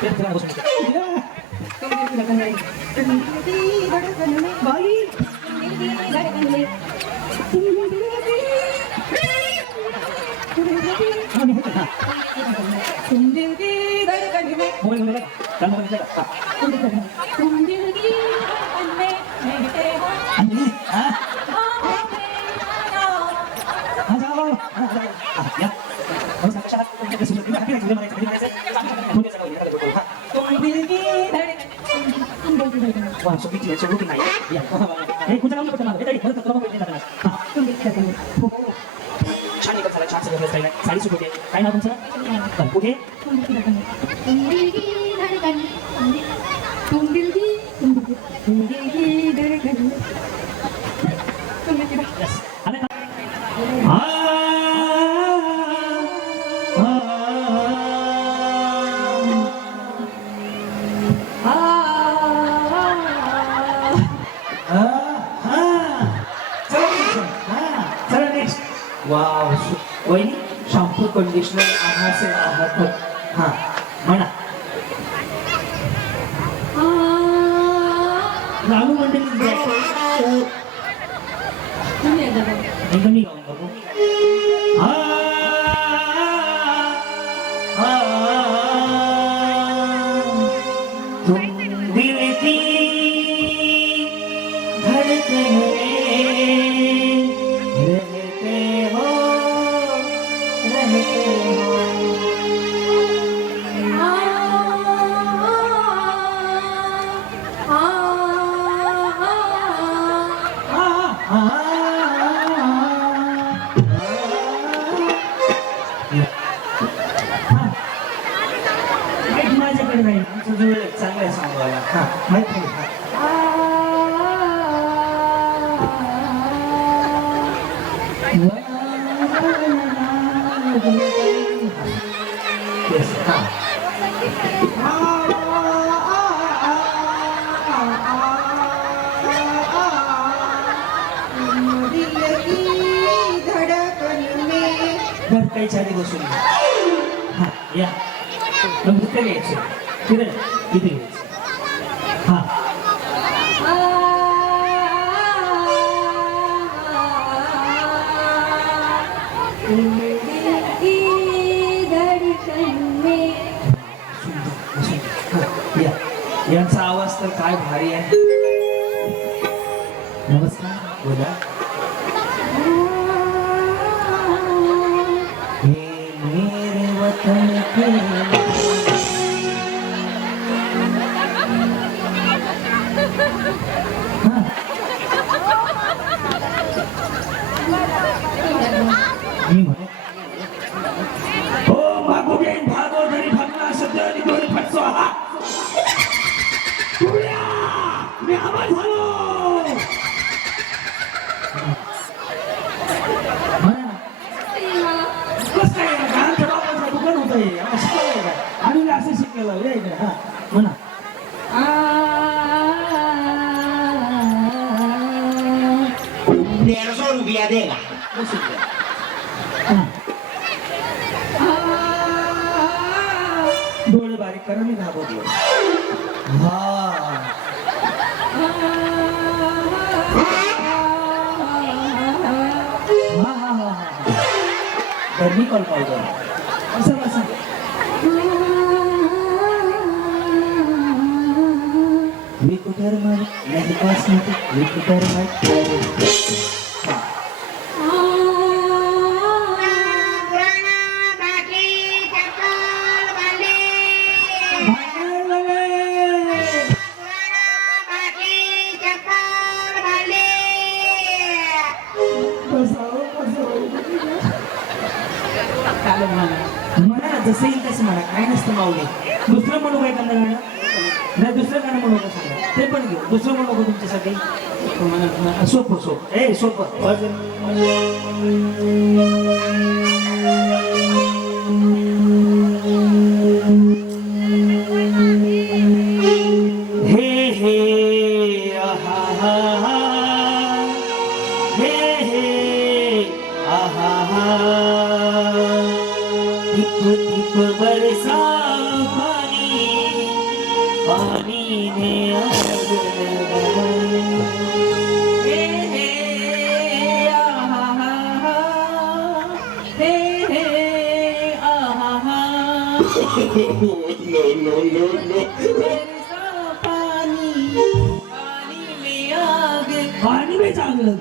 फिर बसून बाई मोबाईल घेऊन का साडी सुट होते काय नाव तुमचं कुठे वाव वहिनी शॅम्पू कंडिशनर आहार से आहार हा म्हणा राहू मंडळी दिल की धड़कन माझ्याकडे नाही तुझं चांगलं आहे सांगायला हा माहिती आहे घर काही चाली बसून हा या मग इथे घ्यायचं फिर इथे घ्यायचं हा यांचा आवाज तर काय भारी आहे नमस्कार बोला मेरे वतन के असं शिकलेलं हा म्हणा 150 रुपया देगा डोळे बारीक करा मी घाबरलो गर्मी कॉल पाहिजे असं असं विकुटर्मन नहीं पास नहीं विकुटर्मन म्हणा जसं येईल तसं म्हणा काय नसतं माऊली दुसरं म्हणू काय करणार गाणं नाही दुसरं गाणं म्हणू का सांगा ते पण घेऊ दुसरं म्हणू का तुमच्यासाठी सोपं सोपं ए सोपं हे हे आहा हा हे हे आहा हा टिप टिप बरसा पानी ने आग लगाई। हे हे आहा हा हा, हे हे आहा हा, बरसा पानी पानी में आग, पानी में आग लग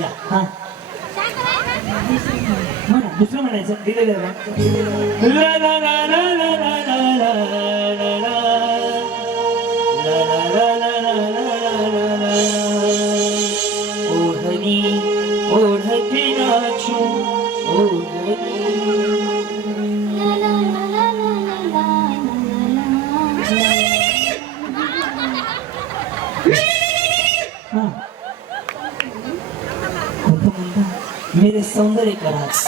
या हा म्हणा दुसरं म्हणायचं दिलेलं ना ला ला ला ला ला ला ला ला ला ला ला ला ला ला ला ओढणी ओढते नाचू ओढणी मेरे सौंदर्य का राज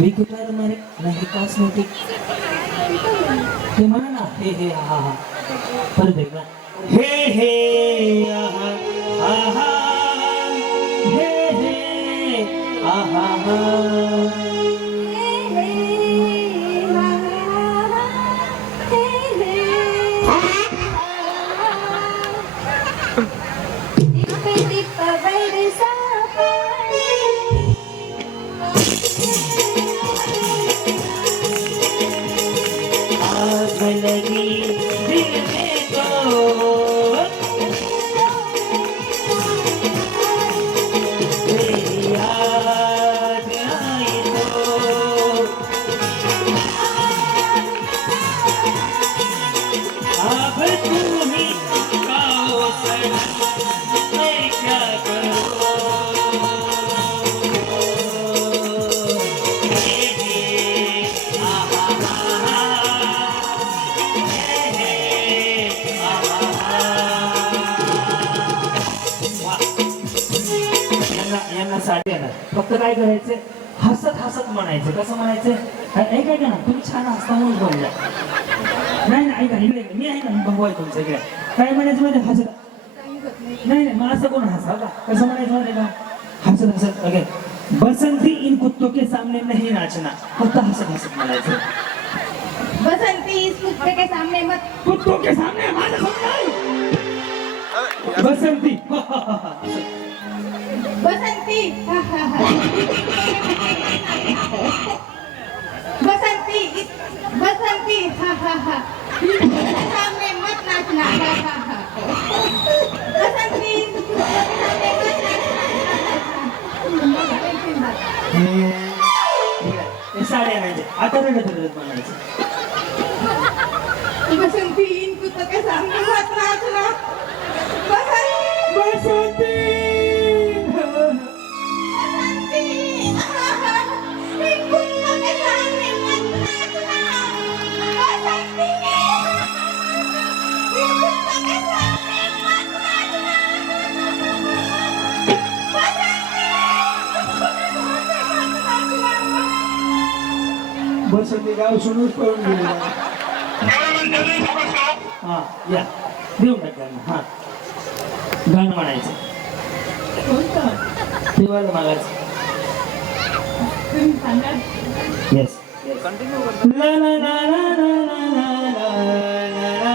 मी कुठला तुम्हारे नाही कॉस्मेटिक ते म्हणा ना हे हे हा हा परत एकदा हे हे आहा आहा हे हे आहा हा आग लगी दिल में तो तेरी याद आई तो अब तू ही गाओ सनम मैं क्या करूं यांना साडी येणार फक्त काय करायचं हसत हसत म्हणायचं कसं म्हणायचं ऐका ना तुम्ही छान हसता म्हणून बोलला नाही नाही ऐका इकडे मी आहे ना बघू आहे तुमचं इकडे काय म्हणायचं म्हणजे हसत नाही नाही मला असं कोण हसा का कसं म्हणायचं माहिती का हसत हसत ओके बसंती इन कुत्तों के सामने नहीं नाचना फक्त हसत हसत म्हणायचं बसंती इस कुत्ते के सामने मत कुत्तों के सामने माझ्या समोर बसंती बसंती बसंती बसंती सामने मत नाचना बसंती साड्या आणायचे आता रडत रडत म्हणायचं बसंती इन कुत्तों के सामने मत नाचना बसंती बसंती गाव सोडूनच पळून गेले हा या देऊ नका हा गाणं म्हणायचं देवाला मागायचं येस ला ला ला ला ला ला ला ला ला ला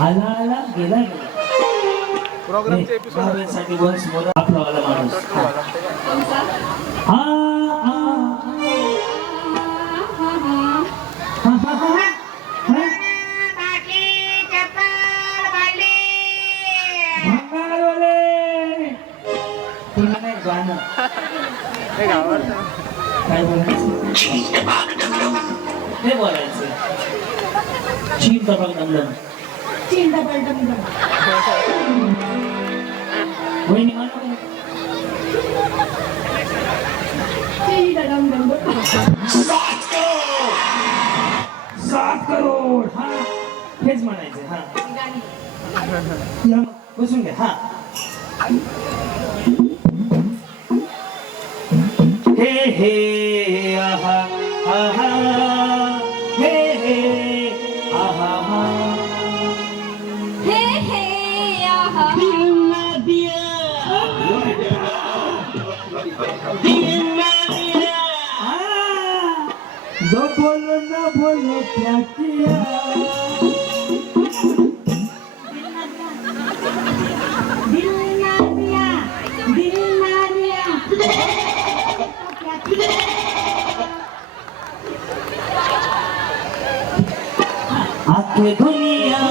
आला आला गेला गेला प्रोग्रामचे एपिसोड साठी वन्स मोर आपला वाला माणूस हा काय बोलायचं हे बोलायचं चीन टपाल दमदम चीन डबल डमडम वहिनी म्हणा चीन डमडम 7 करोड हा हेच म्हणायचं हा या बसून घ्या हा हे हे आहा आहा हे हे आहा हा हे हे आहा दिल ना दिया हाँ, जो बोलो ना बोलो क्या किया दिल ना दिया, दिल ना दिया, क्या किया? आके दुनिया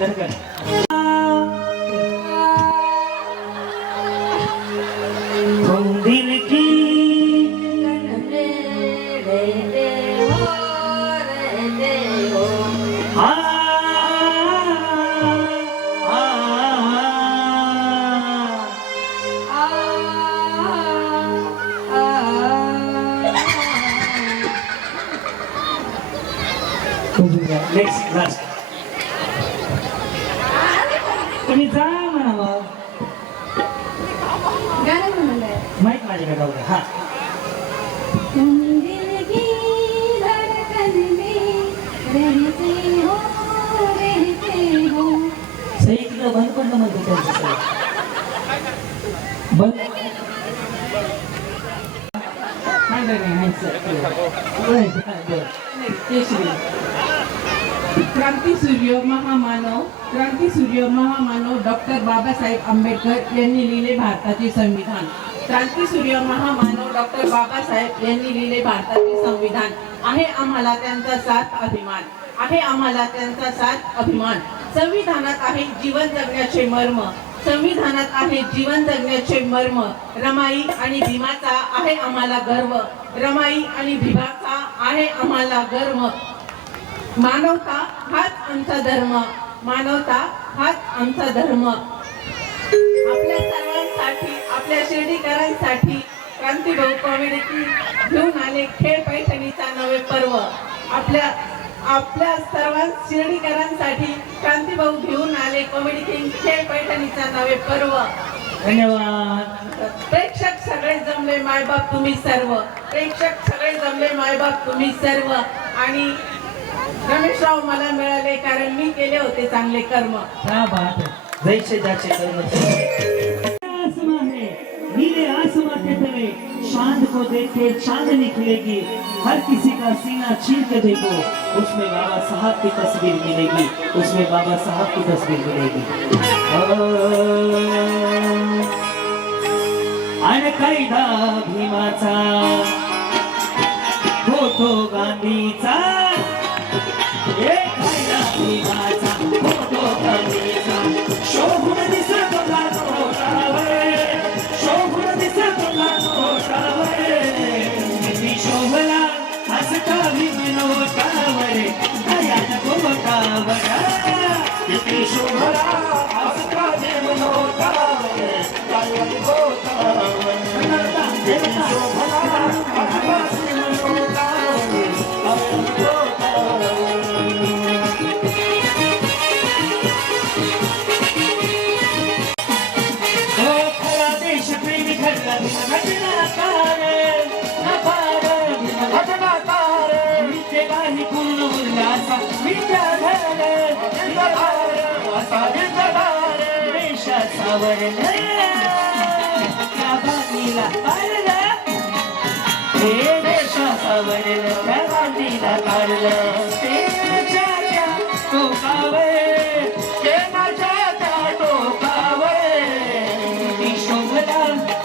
दरकर तुम दिल की आ, नेक्स्ट लास्ट तुम्ही जा म्हणा मग गाणं म्हणलंय. माहित माझ्याकडे जाऊ द्या. हा तुम दिल की धड़कन में रहते हो, रहते हो. सही तिकडं बंद पडलं म्हणतो त्यांचं सही बंद नाही क्रांतिसूर्य महामानव डॉक्टर बाबासाहेब आंबेडकर यांनी लिहिले भारताचे संविधान. क्रांतिसूर्य महामानव डॉक्टर बाबासाहेब यांनी लिहिले भारताचे संविधान. आहे आम्हाला त्यांचा साथ अभिमान, आहे आम्हाला त्यांचा साथ अभिमान. संविधानात आहे जीवन जगण्याचे मर्म, संविधानात आहे जीवन जगण्याचे मर्म. रमाई आणि भीमाचा आहे आम्हाला गर्व, रमाई आणि भीमाचा आहे आम्हाला गर्व. मानवता हाच आमचा धर्म, मानवता हाच आमचा धर्म. आपल्या सर्वांसाठी, आपल्या शिर्डीकरांसाठी क्रांतीभाऊ कॉमेडी घेऊन आले खेळ पैठणीचा नवे पर्व. आपल्या सर्व शिर्डीकरांसाठी क्रांतीभाऊ घेऊन आले कॉमेडी किंग खेळ पैठणीचा नवे पर्व. धन्यवाद. प्रेक्षक सगळे जमले मायबाप तुम्ही सर्व, प्रेक्षक सगळे जमले मायबाप तुम्ही सर्व. आणि रमेशराव मला मिळाले कारण मी केले होते चांगले कर्म. क्या बात है. जैसे जाचे कर्म आसमां है, नीले आसमां के तले चांद को देख के चांदनी खिलेगी. हर किसी का सीना चीर के देखो, उसमें बाबा साहब की तस्वीर मिलेगी, उसमें बाबा साहब की तस्वीर मिलेगी. अनकायदा भीमाचा, फोटो गांधीचा, एक कायदा भीमाचा, फोटो गांधीचा. शोभून दिसत होता नोटावर, शोभून दिसत होता नोटावर. किती शोभला हसता भीम नोटावर, दयान बोटावर. किती शोभला हसता भीम नोटावर, दयान बोटावर. किती शोभला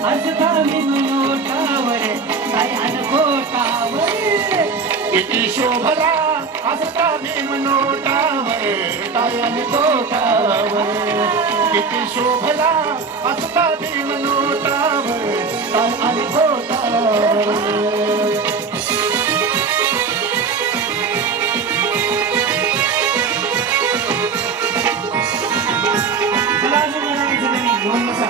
हसता भीम नोटावर, दयान बोटावर. किती शोभला हसता भीम नोटावर, दयान बोटावर. किती शोभला हसता भीम नोटावर, दयान बोटावर. चला अजून म्हणायचं नाही, घेऊन बसा.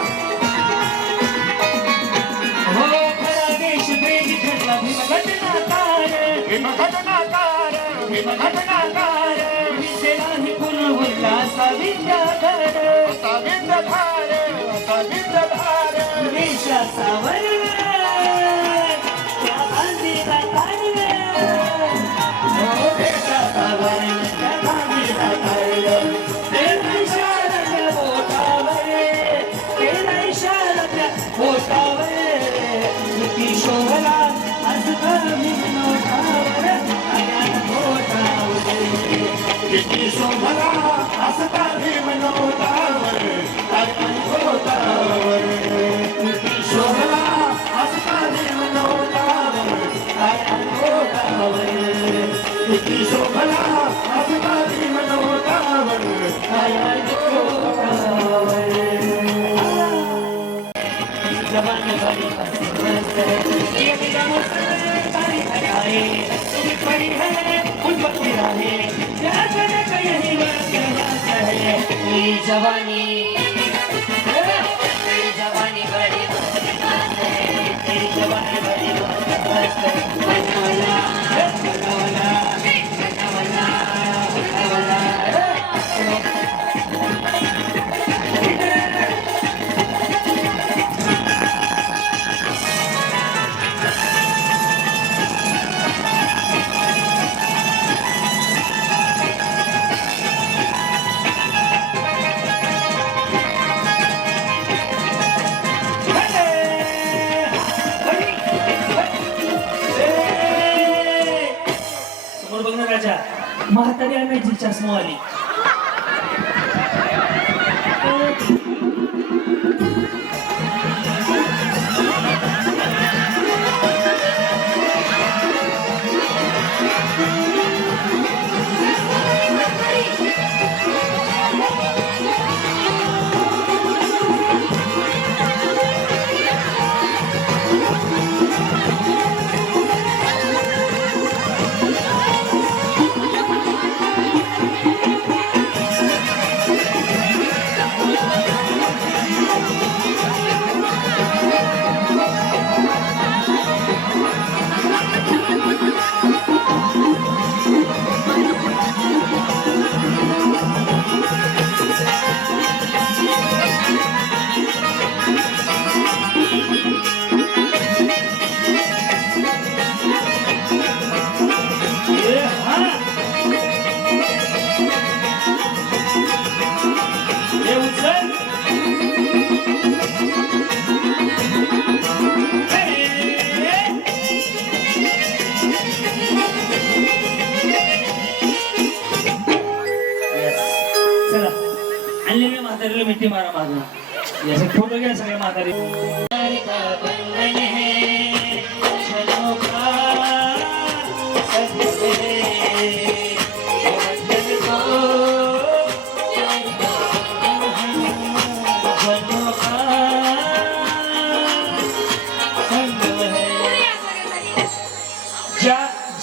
हो खरा देश प्रेम ठरला भीम घटनाकार, भीम घटनाकार, भीम घटनाकार. विद्येलाही पुन्हा उरला असा विद्याधर, असा विद्याधार, असा विद्याधार. देशाचा वर त्या गांधीला तुझी शोभला आजूबाजी मनोकावर आया जोरावर. जवान बड़ी मस्त ये मेरा मस्त तारी लगाए तुम बड़ी है उन बड़ी राहे जैसे का यही बात है ये जवानी बड़ी मस्त है तेरी जवानी बड़ी मस्त है बनावला बनावला बनावला बनावला समोर बघ ना राजा म्हातारी मॅजिक चष्मा आली आणलेल्या म्हातारीला मिठी मारा मागून याचा फोटो घ्या सगळ्या म्हातारी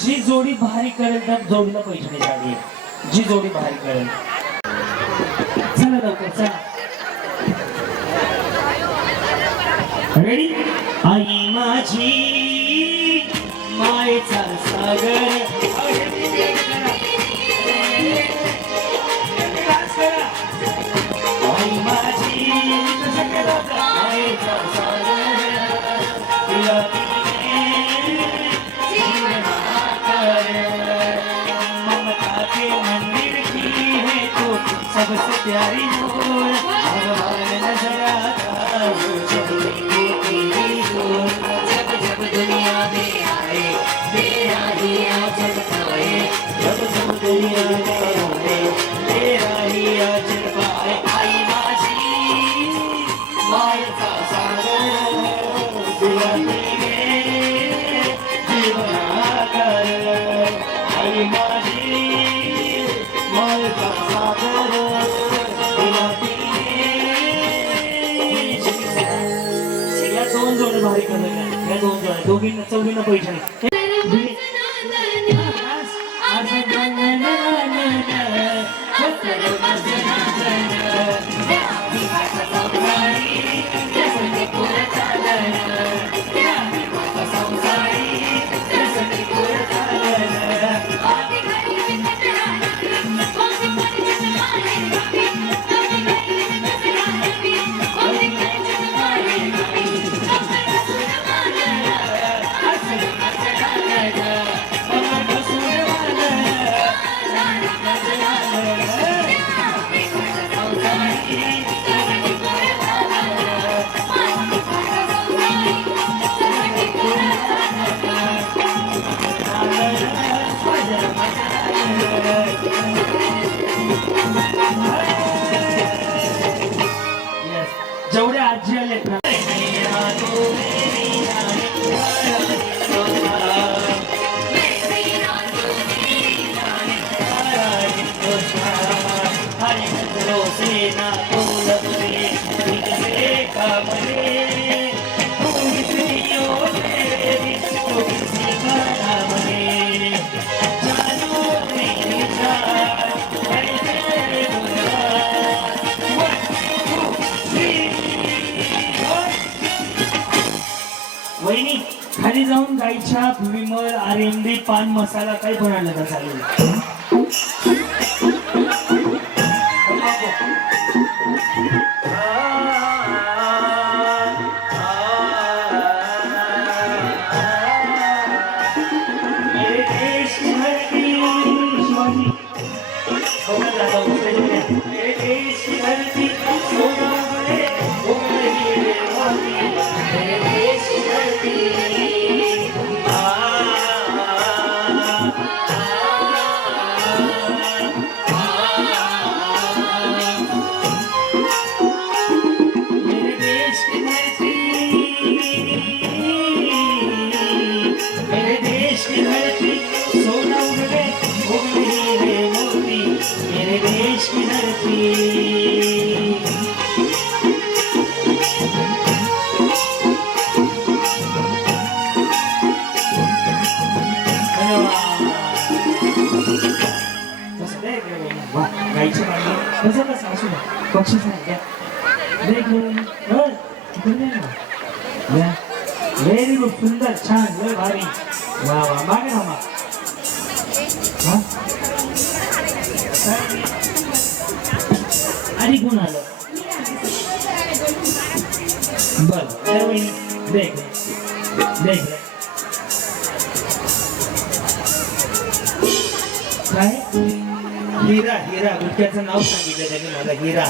जी जोडी भारी करेल त्या जोडीला पैसे नाही. जी जोडी भारी करेल चला लवकर चला. रेडी आई माझी मायेचा सागर आई माझी मायेचा सागर तिला ममता के मंदिर की है तो सबसे प्यारी मोर भगवान नजर आता जब तेरी जोर जब जब दुनिया में आए तेरा ही आंचल पाए जब जब दुनिया में आए तेरा ही आंचल पाए. आई माझी मायेचा सागर तुला जीवनाकर आई माझी मायेचा सागर या दोन जोड भारी करणार या दोन जोड दोघींना चौघींना पैसे नाही. वहिनी खाली जाऊन गाईच्या विमल आरेंबी पान मसाला काही पण आणलं का चालेल. गाईची पाणी कसं कसं असू द्या बक्षीस नाही द्या. व्हेरी गुड सुंदर छान लय भारी वा वा मागे ना मग आणि कोण आलं बर देख देख काय हिरा हिरा गुटख्याचं नाव सांगितलं त्यांनी मला हिरा.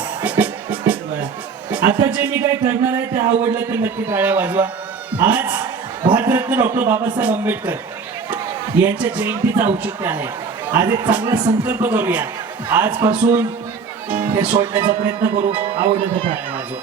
आता जे मी काही करणार आहे ते आवडलं तर नक्की टाळ्या वाजवा. आज भारतरत्न डॉक्टर बाबासाहेब आंबेडकर यांच्या जयंतीचं औचित्य आहे. आज एक चांगला संकल्प करूया. आजपासून ते सोडण्याचा प्रयत्न करू. आवडलं तर टाळ्या वाजवा.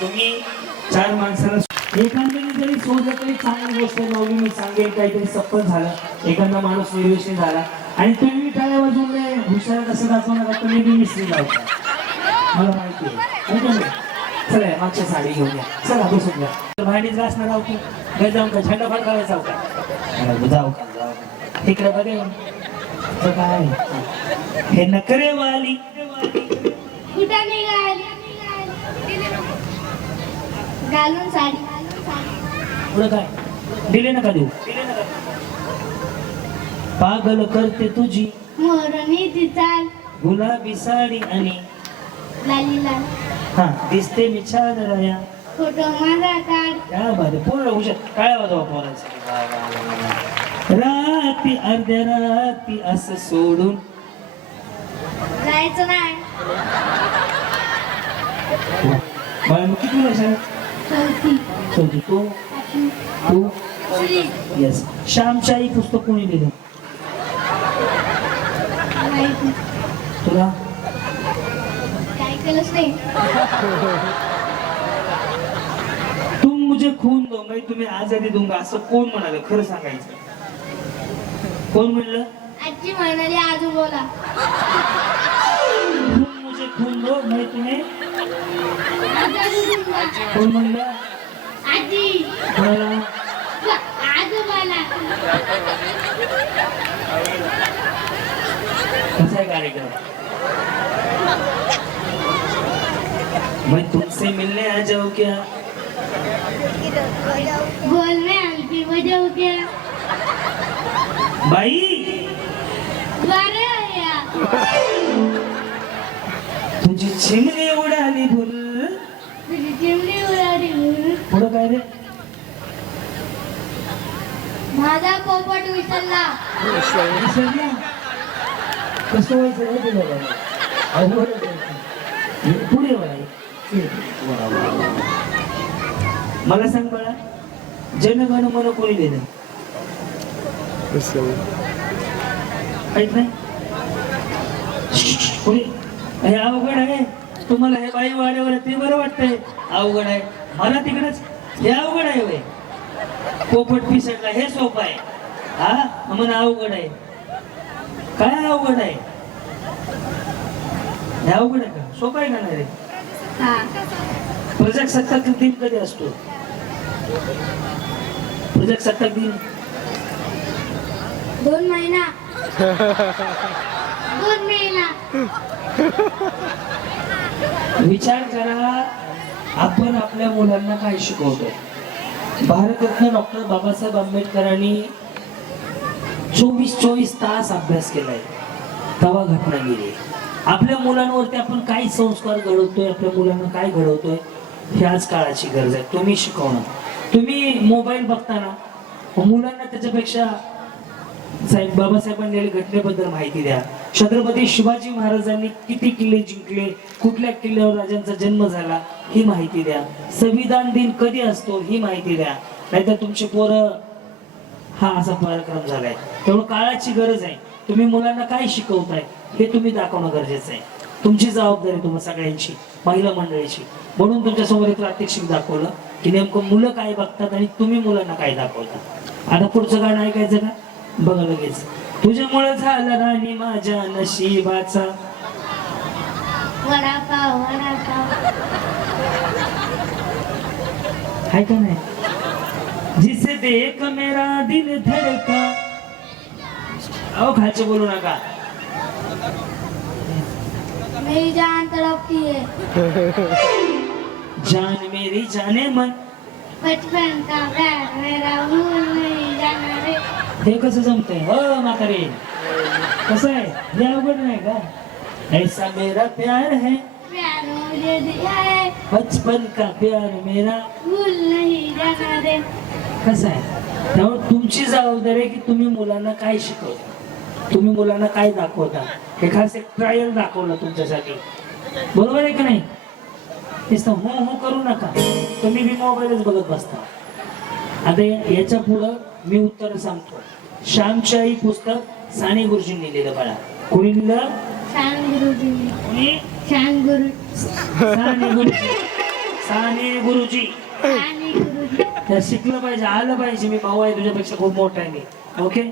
तुम्ही चार माणसाला एखाद्याने जरी सोडलं तरी चांगली गोष्ट लावली. मी सांगेन काहीतरी सफल झालं, एखादा माणूस निर्वेशनी झाला आणि तुम्ही टाळ्या वाजवून हुशार कसं दाखवणार तुम्ही बी मिसरी लावता मला माहिती आहे. चला मागच्या साडी घेऊन या. चला बसून घ्या. भांडीच असणार आहोत घर जाऊन का झेंडा फडकावायचा जाऊ का जाऊ का तिकडे बघेन काय हे नकरेवाली कुठं निघाली घालून साडी पुढं काय दिले नका देऊ. पागल करते तुझी मोरणी चाल गुलाबी साडी आणि लाली लाल हा दिसते मी छान राया फोटो माझा काढ. काय बारे पूर्ण हुशार काय वाजवा पोरांसाठी. राती अर्ध्या राती असं सोडून जायचं नाही. मला मग किती वर्ष चौथी सोडली तू तू श्री येस. श्यामशाही पुस्तक कोणी लिहिलं माहिती तुला काय केलंच नाही. तुम मुझे खून दो मैं तुम्हें आजादी दूंगा असं कोण म्हणाले खरं सांगायचं. कोण म्हणलं आजी म्हणाली आजोबाला तुम मुझे खून दो मैं तुम्हें आजोबाला कोण म्हणलं आजी कोणाला आजोबाला कसा आहे कार्यक्रम. मैं तुमसे मिलने आ जाऊं क्या बोल में हल्की बजाऊ क्या बाई बरं या तुझी चिमणी उडाली भूल. तुझी चिमणी उडाली म्हणून पुढं काय रे माझा पोपट विसरला. विसरला कसं व्हायचं रे तुला बाबा. अवघड आहे ते. पुढे वळाय. मला सांग बाळा जनगण मन कोणी लिहिलं ऐक नाही कोणी हे अवघड आहे तुम्हाला हे बाई वाड्यावर ते बरं वाटतंय, अवघड आहे. मला तिकडच हे अवघड आहे वय. पोपट पिसटला हे सोपं आहे, हा म्हणून अवघड आहे. काय अवघड आहे? हे अवघड आहे का? सोपं आहे का नाही रे? हा. प्रजासत्ताक दिन कधी असतो? प्रजासत्ताक दिन 2 महिना 2 महिना. विचार करा, आपण आपल्या मुलांना काय शिकवतोय? भारतरत्न डॉक्टर बाबासाहेब आंबेडकरांनी 24 तास अभ्यास केलाय, तेव्हा घटना गेली. आपल्या मुलांवरती आपण काय संस्कार घडवतोय, आपल्या मुलांना काय घडवतोय, ही आज काळाची गरज आहे. तुम्ही शिकवणं. तुम्ही मोबाईल बघताना मुलांना त्याच्यापेक्षा साहेब बाबासाहेबांनी घटनेबद्दल माहिती द्या. छत्रपती शिवाजी महाराजांनी किती किल्ले जिंकले, कुठल्या किल्ल्यावर राजांचा जन्म झाला, ही माहिती द्या. संविधान दिन कधी असतो, ही माहिती द्या. नाहीतर तुमचे पोरं हा असा पराक्रम झालाय. तेवढं काळाची गरज आहे. तुम्ही मुलांना काय शिकवताय हे तुम्ही दाखवणं गरजेचं आहे. तुमची जबाबदारी तुम्हा सगळ्यांची, महिला मंडळीची. म्हणून तुमच्यासमोर एक प्रात्यक्षिक दाखवलं की नेमकं मुलं काय बघतात आणि तुम्ही मुलांना काय दाखवता. आता पुढचं गाणं ऐकायचं का? बघा लगेच. तुझ्यामुळे झाला राणी माझ्या नशिबाचा वडापाव वडापाव. है का नाही? जिसे देख मेरा दिल धड़का. अहो खालचे बोलू नका. मेरी जान तड़पती है. जान मेरी जाने मन. बचपन का प्यार मेरा भूल नहीं जाना रे. हे कसं जमतंय हो म्हातारे? कसं आहे हे? अवघड नाही का? ऐसा मेरा प्यार है, प्यार मुझे दिया है, बचपन का प्यार मेरा. भूल नहीं जाना रे. कसं आहे? त्यामुळे तुमची जबाबदारी आहे की तुम्ही मुलांना काय शिकवता, तुम्ही मुलांना काय दाखवता. हे खास एक ट्रायल दाखवलं तुमच्यासाठी. बरोबर आहे का नाही? नुसतं हो हो करू नका. तुम्ही बी मोबाईलच बघत बसता. आता याच्या पुढं मी उत्तर सांगतो. श्यामची आई पुस्तक साने गुरुजींनी लिहिलं. बाळा कोणी लिहिलं? शान गुरुजी. कोणी? शान गुरु. साने गुरुजी. साने गुरुजी. शान गुरुजी. त्या शिकलं पाहिजे, आलं पाहिजे. मी भाऊ आहे तुझ्यापेक्षा खूप मोठा आहे मी. ओके.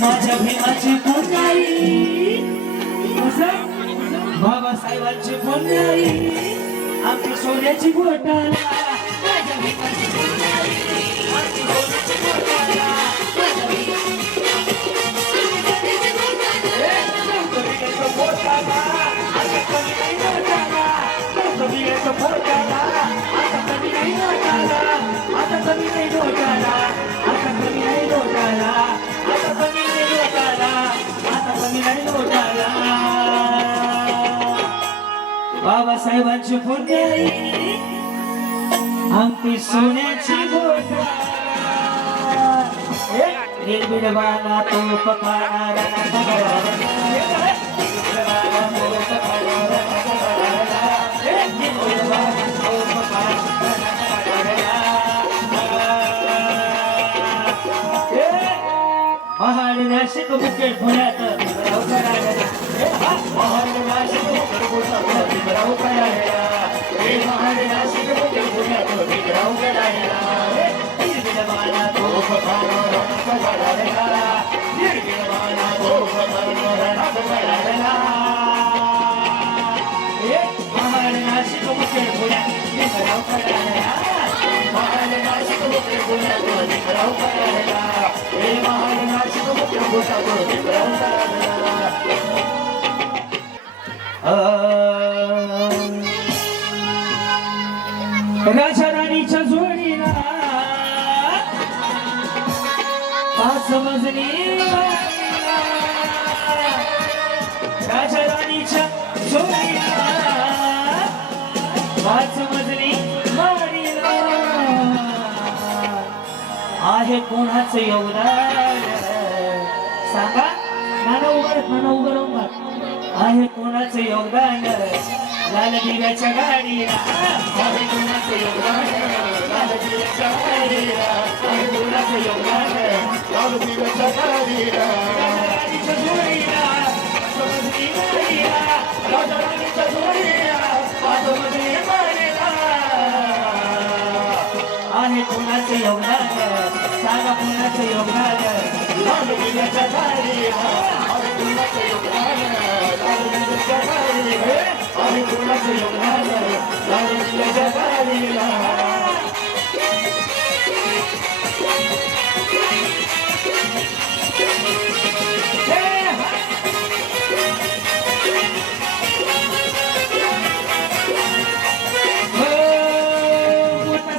माझ्या भीमाची पुण्याई, बाबासाहेबांची पुण्याई, आपली सोन्याची घोटाळा. माझ्या भीमाची पुण्याई, आपली सोन्याची घोटाळा. देवाची पुण्याई आमची सोन्याची गोट निर्बिडवाना तो पखाणारा महाड नाशिक मुखेड पुण्यात महाड नाशिक मुखेड महाड नाशिक मुखेड पुण्यात निर्बिडवाना तो पखाणारा निर्बिडवाना तो पखाणारा महाड नाशिक मुखेड पुण्यात महाड नाशिक मुखेड पुण्यात महाड नाशिक मुखेड राजा राणीच्या जोडीला पाच मजली राजा राणीच्या जोडीला पाच मजली माडीला आहे कोणाचं योगदान सांगा नाना उभं राहून आहे कोणाचं योगदान लाल दिव्याच्या गाडीला आहे कोणाचं योगदान लाल दिव्याच्या गाडीला आहे कोणाचं योगदान लाल दिव्याच्या गाडीला राजाराणीच्या जोडीला पाचमजली गाडीला राजाराणीच्या जोडीला पाचमजली गाडीला आहे कोणाचं योगदान सांगा कोणाचं योगदान लाल दिव्याच्या गाडीला आहे कोणाचं योगदान लाल दिव्याच्या गाडीला आहे कोणाचं योगदान लाल दिव्याच्या गाडीला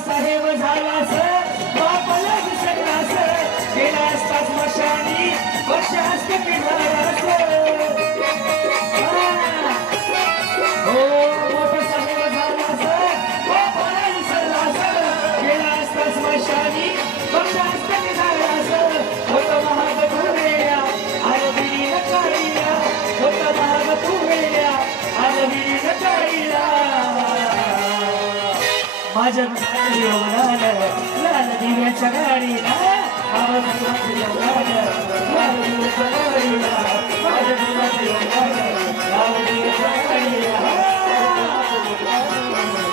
साहेब झालास बापाला विसरलास गेला असतास मशानी वर्ष असते पिढारास हो मोठा साहेब झालास बापाला विसरलास गेला असतास मशानी वर्ष असते पिढारास होत महाग तू वेळ्या आरबिरी नकाळीला होत महाग तू वेळ्या आरबिरी नकाळीला माझ्या योगदान लाल दिव्याच्या गाडीला माझ्या योगदान लाल दिव्याच्या गाडीला माझ्या योगदान लाल दिव्याच्या गाडीला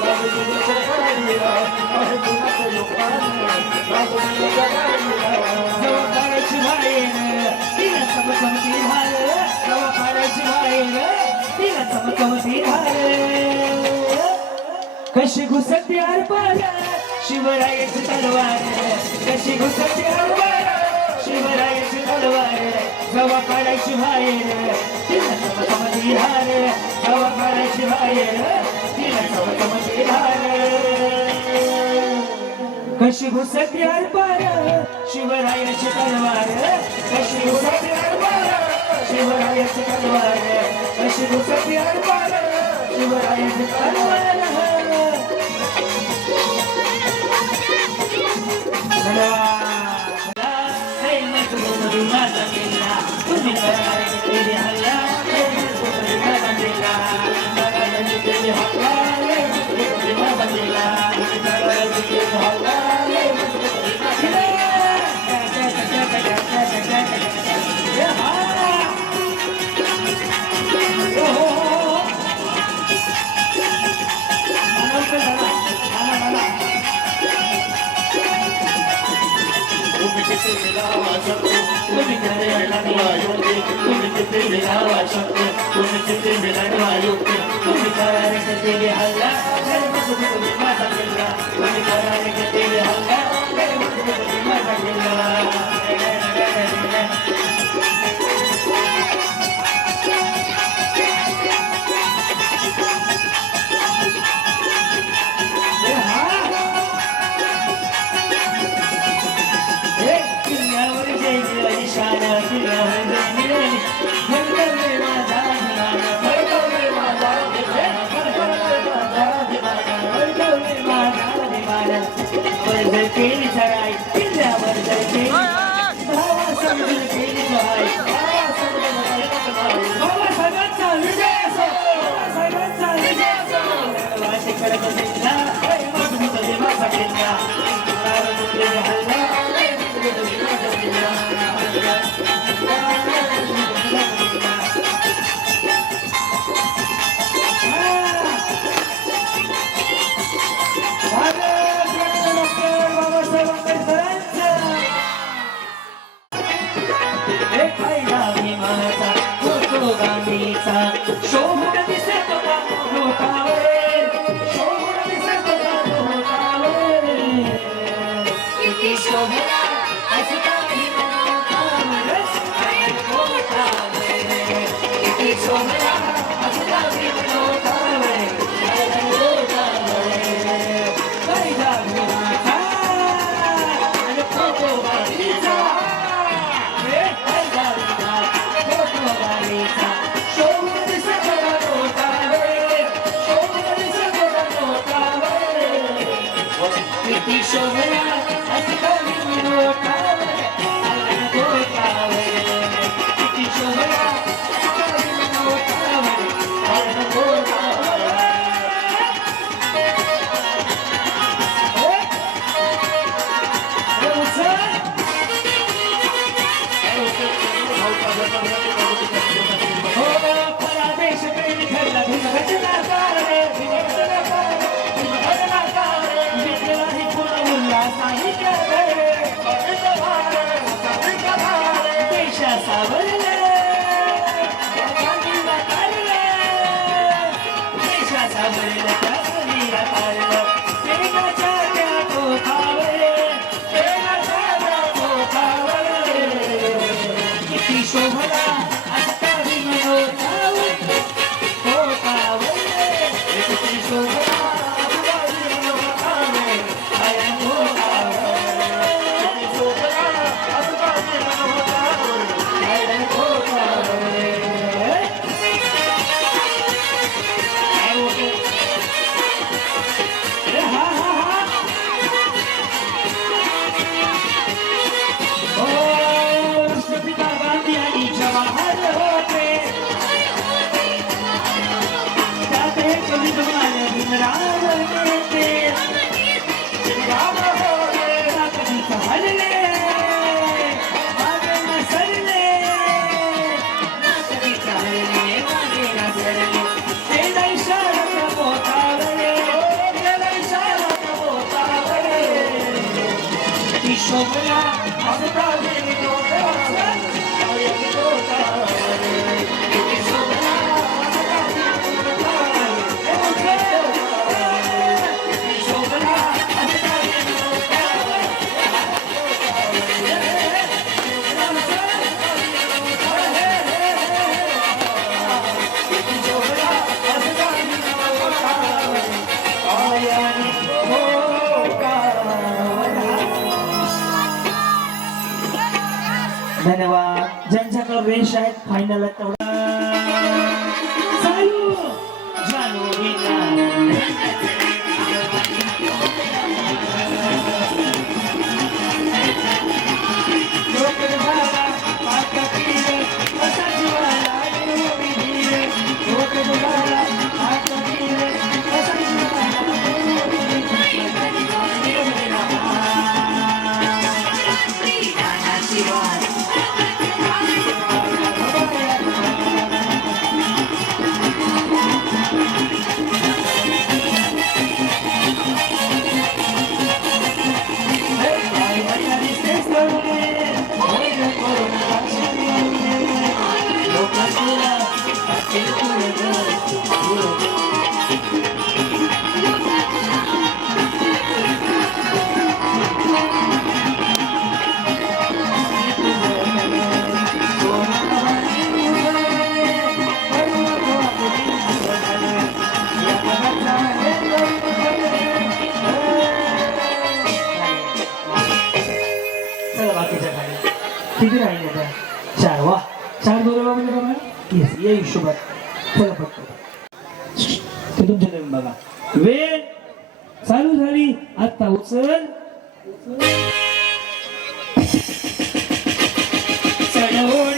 लाल दिव्याच्या गाडीला माझ्या योगदान लाल दिव्याच्या गाडीला जवळ काढायची बाहेर तिला चमचमती झाल जवळ काढायची बाहेर तिला चमचमती झाल कशी घुसती आरपार शिवरायाची तलवार कशी घुसती आरपार शिवरायाची तलवार जवा काढायची बाहेर तिला चमचमती हार जवा काढायची बाहेर तिला चमचमती हार कशी घुसती आरपार शिवरायाची तलवार कशी घुसती आरपार शिवरायाची तलवार कशी घुसती आरपार शिवरायाची तलवार तुम्ही किती मिळावा शकतो तुम्ही किती मिळावा योग्य तुम्ही करारे केले हल्ला तुम्ही माझा केला तुम्ही करारे केले हल्ला तुम्ही माझा केला सहाय बाबासाहेबांचा विजय असो बाबासाहेबांचा विजय असो वाशिकडे जिल्हा मजबूत देवाचा किल्ला हल्ला शोभून दिसत होता लोकावर शोभून दिसत होता लोकावर किती शोभला असं काही किती शोभला असं काही शोभला असं काही लोकावर किती शोभला शोभला असं काही धन्यवाद ज्यांच्याकडे रेश आहेत फायनल तेवढा चालू चालू किती राहिले त्या चार वा चार बरोबर म्हणजे बघा येस या हिशोबात चला फक्त ते तुमच्या नवीन बघा वेळ चालू झाली आता उचल चढवून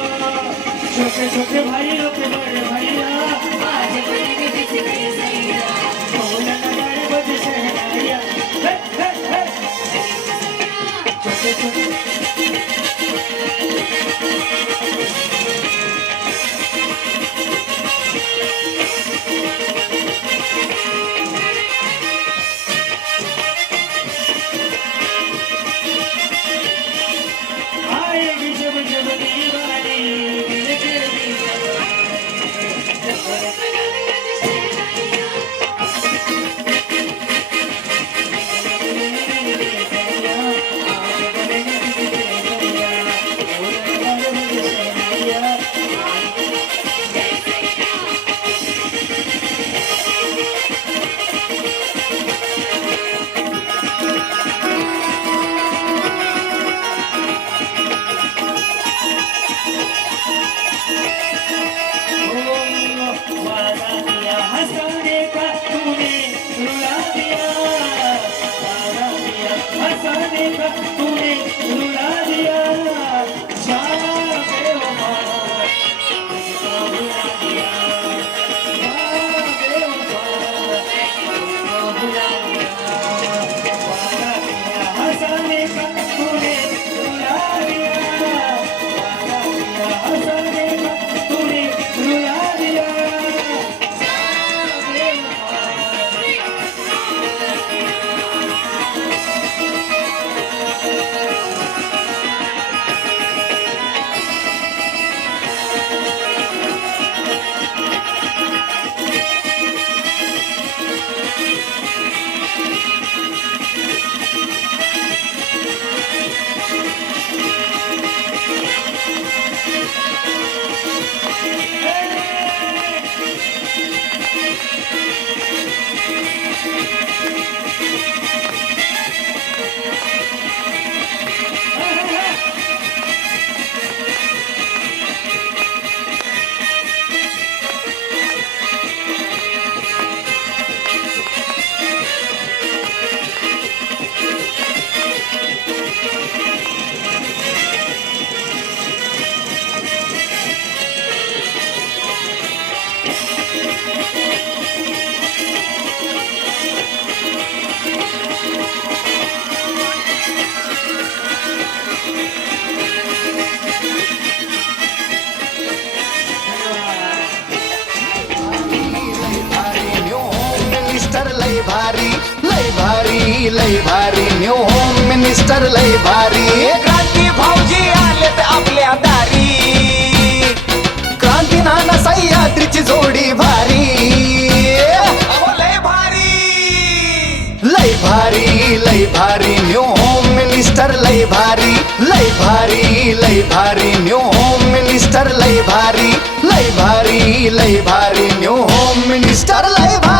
छोटे छोटे भाई के बड़े भैया ढोल नगाड़े बज शहनाइया हे, हे, हे। छोटे छोटे आएगी जब जब दीवानी वादा किया हंसाने का तूने रुला दिया वादा किया हंसाने का तूने रुला दिया बेवफा तुझको भुला दिया बेवफा तुझको भुला दिया वादा किया हंसाने का तूने रुला दिया वादा किया हंसाने का तूने रुला दिया लय भारी लय भारी लय भारी न्यू होम मिनिस्टर लय भारी क्रांती भाऊजी आलेत आपल्या दारी क्रांती नाना सह्याद्रीची जोडी भारी अहो लय भारी लय भारी लय भारी न्यू होम मिनिस्टर लय भारी लय भारी लय भारी न्यू होम मिनिस्टर लय भारी लय भारी लय भारी न्यू होम मिनिस्टर लय भारी